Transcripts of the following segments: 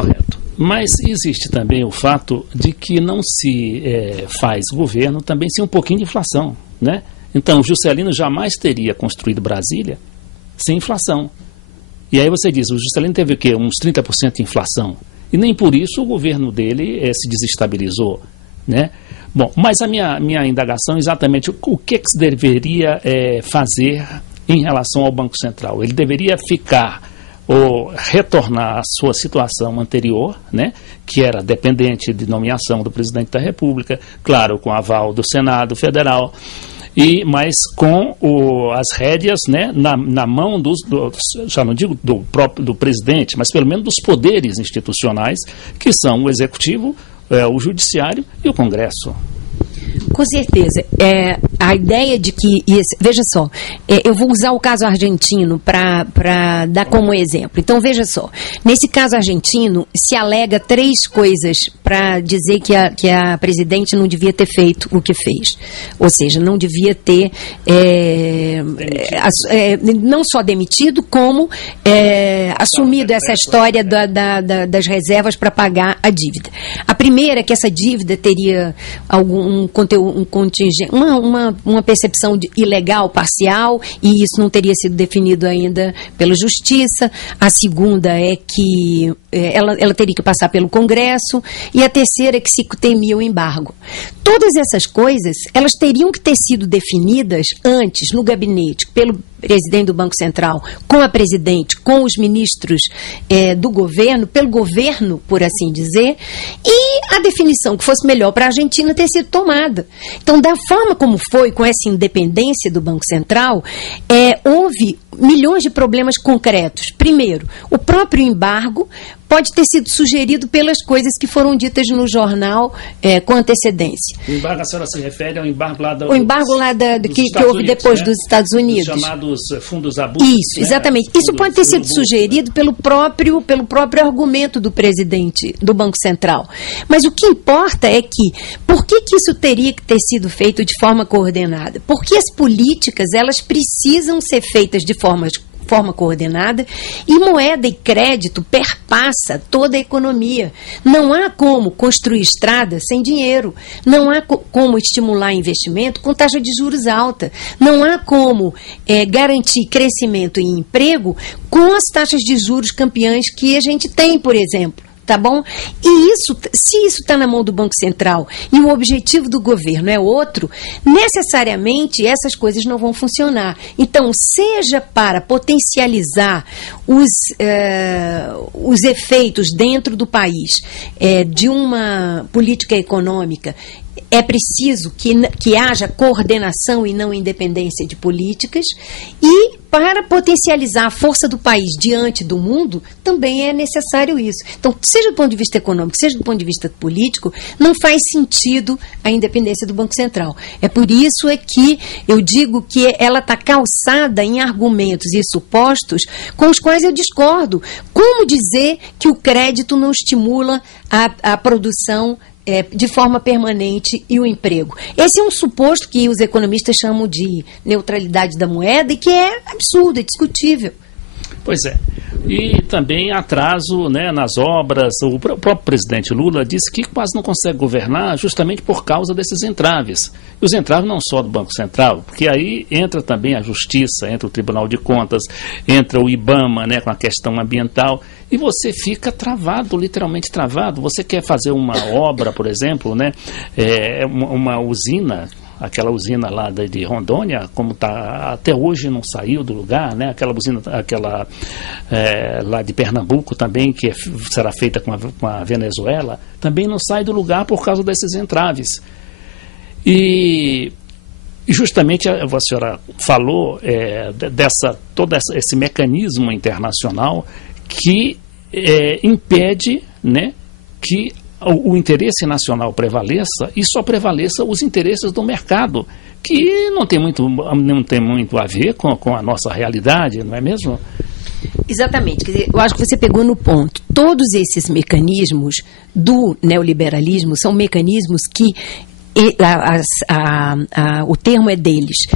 Correto. Mas existe também o fato de que não se faz governo também sem um pouquinho de inflação, né? Então, Juscelino jamais teria construído Brasília sem inflação. E aí você diz, o Juscelino teve o quê? Uns 30% de inflação. E nem por isso o governo dele se desestabilizou, né? Bom, mas a minha indagação é exatamente o que se deveria fazer em relação ao Banco Central. Ele deveria ficar ou retornar à sua situação anterior, né, que era dependente de nomeação do presidente da República, claro, com aval do Senado Federal, mas com as rédeas, né, na mão já não digo do presidente, mas pelo menos dos poderes institucionais, que são o Executivo, o Judiciário e o Congresso. Com certeza. A ideia de que... veja só, eu vou usar o caso argentino para dar como exemplo. Então, veja só. Nesse caso argentino, se alega 3 coisas para dizer que a presidente não devia ter feito o que fez. Ou seja, não devia ter não só demitido, como assumido essa história das reservas para pagar a dívida. A primeira é que essa dívida teria um contingente, uma percepção ilegal, parcial, e isso não teria sido definido ainda pela Justiça. A segunda é que ela teria que passar pelo Congresso, e a terceira é que se temia o embargo. Todas essas coisas, elas teriam que ter sido definidas antes, no gabinete, pelo presidente do Banco Central, com a presidente, com os ministros do governo, pelo governo, por assim dizer, e a definição que fosse melhor para a Argentina ter sido tomada. Então, da forma como foi, com essa independência do Banco Central, houve milhões de problemas concretos. Primeiro, o próprio embargo pode ter sido sugerido pelas coisas que foram ditas no jornal com antecedência. O embargo, a senhora se refere ao embargo lá que houve depois, né, dos Estados Unidos. Os chamados fundos abusos. Isso, exatamente. Isso pode ter sido sugerido pelo próprio argumento do presidente do Banco Central. Mas o que importa é que, por que isso teria que ter sido feito de forma coordenada? Porque as políticas, elas precisam ser feitas de forma coordenada, e moeda e crédito perpassa toda a economia. Não há como construir estrada sem dinheiro, não há como estimular investimento com taxa de juros alta, não há como garantir crescimento e emprego com as taxas de juros campeãs que a gente tem, por exemplo. Tá bom? E se isso está na mão do Banco Central e o objetivo do governo é outro, necessariamente essas coisas não vão funcionar. Então, seja para potencializar os efeitos dentro do país de uma política econômica, é preciso que haja coordenação e não independência de políticas, e para potencializar a força do país diante do mundo, também é necessário isso. Então, seja do ponto de vista econômico, seja do ponto de vista político, não faz sentido a independência do Banco Central. É por isso que eu digo que ela está calçada em argumentos e supostos com os quais eu discordo. Como dizer que o crédito não estimula a produção de forma permanente e o emprego? Esse é um suposto que os economistas chamam de neutralidade da moeda e que é absurdo, é discutível. Pois é. E também atraso, né, nas obras. O próprio presidente Lula disse que quase não consegue governar justamente por causa desses entraves. E os entraves não só do Banco Central, porque aí entra também a Justiça, entra o Tribunal de Contas, entra o IBAMA, né, com a questão ambiental, e você fica travado, literalmente travado. Você quer fazer uma obra, por exemplo, né, uma usina, aquela usina lá de Rondônia, como está até hoje, não saiu do lugar, né? Aquela usina, lá de Pernambuco também, que será feita com a Venezuela, também não sai do lugar por causa desses entraves. E justamente a senhora falou todo esse mecanismo internacional que impede, né, que o interesse nacional prevaleça, e só prevaleça os interesses do mercado, que não tem muito a ver com a nossa realidade, não é mesmo? Exatamente. Quer dizer, eu acho que você pegou no ponto. Todos esses mecanismos do neoliberalismo são mecanismos que, o termo é deles,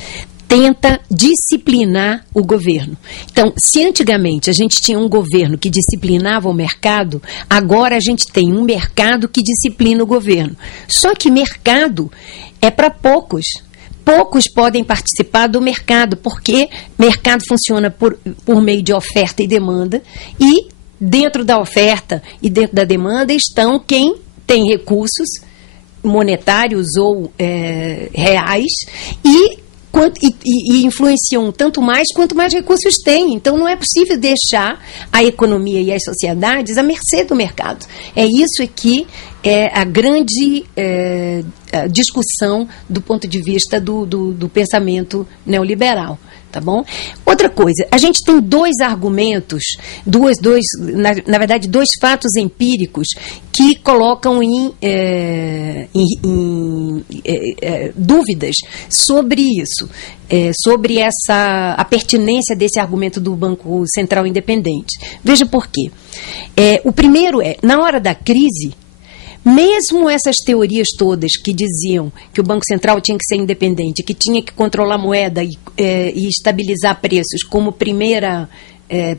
tenta disciplinar o governo. Então, se antigamente a gente tinha um governo que disciplinava o mercado, agora a gente tem um mercado que disciplina o governo. Só que mercado é para poucos. Poucos podem participar do mercado, porque mercado funciona por meio de oferta e demanda, e dentro da oferta e dentro da demanda estão quem tem recursos monetários ou reais e influenciam tanto mais quanto mais recursos têm. Então, não é possível deixar a economia e as sociedades à mercê do mercado. É isso que é a grande discussão do ponto de vista do pensamento neoliberal. Tá bom? Outra coisa, a gente tem dois argumentos, na verdade, dois fatos empíricos que colocam em dúvidas sobre isso, sobre a pertinência desse argumento do Banco Central Independente. Veja por quê. O primeiro na hora da crise, mesmo essas teorias todas que diziam que o Banco Central tinha que ser independente, que tinha que controlar a moeda e estabilizar preços como primeira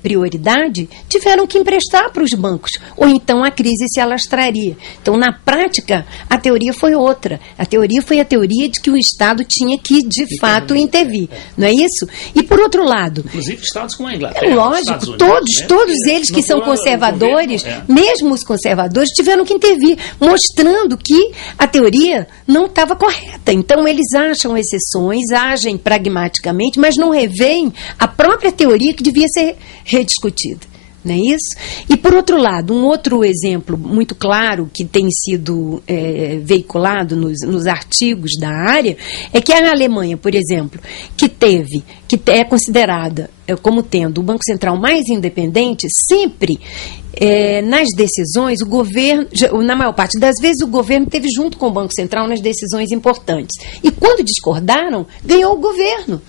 prioridade, tiveram que emprestar para os bancos, ou então a crise se alastraria. Então, na prática, a teoria foi outra. A teoria foi a teoria de que o Estado tinha que, de fato, intervir. Não é isso? E, por outro lado... Inclusive estados como a Inglaterra, lógico, Unidos, todos eles que são conservadores, mesmo os conservadores, tiveram que intervir, mostrando que a teoria não estava correta. Então, eles acham exceções, agem pragmaticamente, mas não reveem a própria teoria que devia ser rediscutida, não é isso? E, por outro lado, um outro exemplo muito claro que tem sido veiculado nos artigos da área é que a Alemanha, por exemplo, que é considerada como tendo o Banco Central mais independente, sempre nas decisões, o governo, na maior parte das vezes, o governo esteve junto com o Banco Central nas decisões importantes. E quando discordaram, ganhou o governo,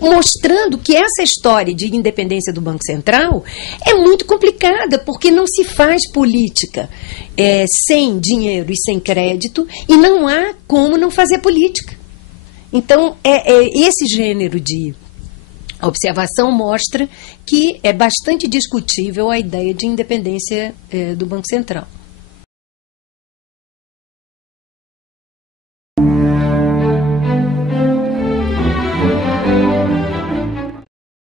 mostrando que essa história de independência do Banco Central é muito complicada, porque não se faz política sem dinheiro e sem crédito, e não há como não fazer política. Então, esse gênero de observação mostra que é bastante discutível a ideia de independência do Banco Central.